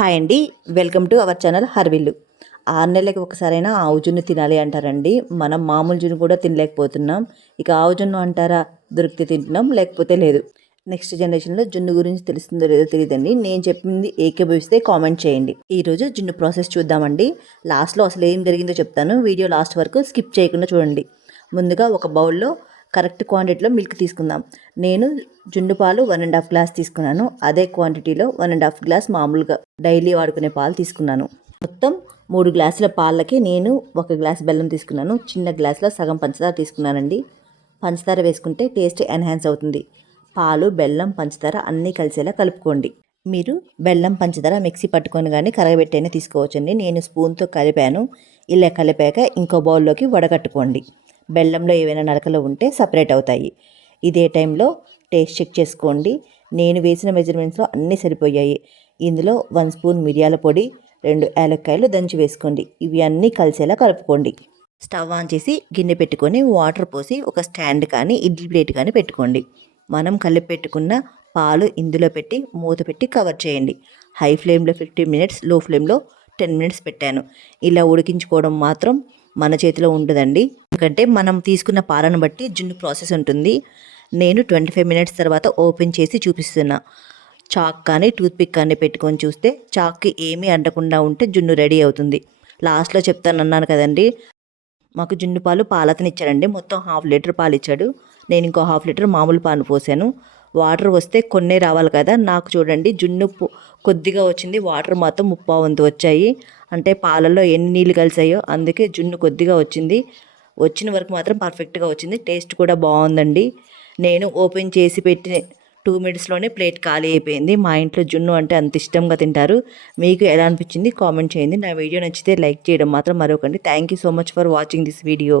Hi అండి. Welcome to our channel హర్విల్లు. ఆరు నెలలకి ఒకసారైనా ఆవు జున్ను తినాలి అంటారండి. మనం మామూలు జున్ను కూడా తినలేకపోతున్నాం. ఇక ఆవు జున్ను అంటారా? దొరికితే తింటున్నాం లేకపోతే లేదు. నెక్స్ట్ జనరేషన్లో జున్ను గురించి తెలుస్తుందో లేదో తెలియదండి నేను చెప్పింది ఏకీభవిస్తే కామెంట్ చేయండి. ఈరోజు జున్ను ప్రాసెస్ చూద్దామండి. లాస్ట్లో అసలు ఏం జరిగిందో చెప్తాను. వీడియో లాస్ట్ వరకు స్కిప్ చేయకుండా చూడండి. ముందుగా ఒక బౌల్లో కరెక్ట్ క్వాంటిటీలో మిల్క్ తీసుకుందాం. నేను జుండు పాలు వన్ అండ్ హాఫ్ గ్లాస్ తీసుకున్నాను. అదే క్వాంటిటీలో వన్ అండ్ హాఫ్ గ్లాస్ మామూలుగా డైలీ వాడుకునే పాలు తీసుకున్నాను. మొత్తం మూడు గ్లాసుల పాలకి నేను ఒక గ్లాస్ బెల్లం తీసుకున్నాను. చిన్న గ్లాసులో సగం పంచదార తీసుకున్నానండి. పంచదార వేసుకుంటే టేస్ట్ ఎన్హాన్స్ అవుతుంది. పాలు బెల్లం పంచదార అన్నీ కలిసేలా కలుపుకోండి. మీరు బెల్లం పంచదార మిక్సీ పట్టుకొని కానీ కరగబెట్టైనా తీసుకోవచ్చండి. నేను స్పూన్తో కలిపాను. ఇలా కలిపాక ఇంకో బౌల్లోకి వడగట్టుకోండి. బెల్లంలో ఏవైనా నలకలు ఉంటే సపరేట్ అవుతాయి. ఇదే టైంలో టేస్ట్ చెక్ చేసుకోండి. నేను వేసిన మెజర్మెంట్స్లో అన్నీ సరిపోయాయి. ఇందులో వన్ స్పూన్ మిరియాల పొడి రెండు యాలక్కాయలు దంచి వేసుకోండి. ఇవి అన్నీ కలిసేలా కలుపుకోండి. స్టవ్ ఆన్ చేసి గిన్నె పెట్టుకొని వాటర్ పోసి ఒక స్టాండ్ కానీ ఇడ్లీ ప్లేట్ కానీ పెట్టుకోండి. మనం కలిపి పెట్టుకున్న పాలు ఇందులో పెట్టి మూత పెట్టి కవర్ చేయండి. హై ఫ్లేమ్లో ఫిఫ్టీన్ మినిట్స్లో ఫ్లేమ్లో టెన్ మినిట్స్ పెట్టాను. ఇలా ఉడికించుకోవడం మాత్రం మన చేతిలో ఉండదండి ఎందుకంటే మనం తీసుకున్న పాలను బట్టి జున్ను ప్రాసెస్ ఉంటుంది. నేను ట్వంటీ ఫైవ్ మినిట్స్ తర్వాత ఓపెన్ చేసి చూపిస్తున్నా. చాక్ కానీ టూత్పిక్ కానీ పెట్టుకొని చూస్తే చాక్కి ఏమీ అంటకుండా ఉంటే జున్ను రెడీ అవుతుంది. లాస్ట్లో చెప్తాను అన్నాను కదండి. మాకు జున్ను పాలు పాలతను ఇచ్చాడండి మొత్తం హాఫ్ లీటర్ పాలు ఇచ్చాడు నేను ఇంకో హాఫ్ లీటర్ మామూలు పాలు పోసాను. వాటర్ వస్తే కొన్నే రావాలి కదా. నాకు చూడండి జున్ను కొద్దిగా వచ్చింది. వాటర్ మాత్రం ముప్పా వంతు వచ్చాయి. అంటే పాలలో ఎన్ని నీళ్ళు కలిసాయో అందుకే జున్ను కొద్దిగా వచ్చింది. వచ్చిన వరకు మాత్రం పర్ఫెక్ట్గా వచ్చింది. టేస్ట్ కూడా బాగుందండి. నేను ఓపెన్ చేసి పెట్టిన టూ మినిట్స్లోనే ప్లేట్ ఖాళీ అయిపోయింది. మా ఇంట్లో జున్ను అంటే అంత ఇష్టంగా తింటారు. మీకు ఎలా అనిపించింది కామెంట్ చేయండి. నా వీడియో నచ్చితే లైక్ చేయడం మాత్రం మరొకండి. Thank you so much for watching this video.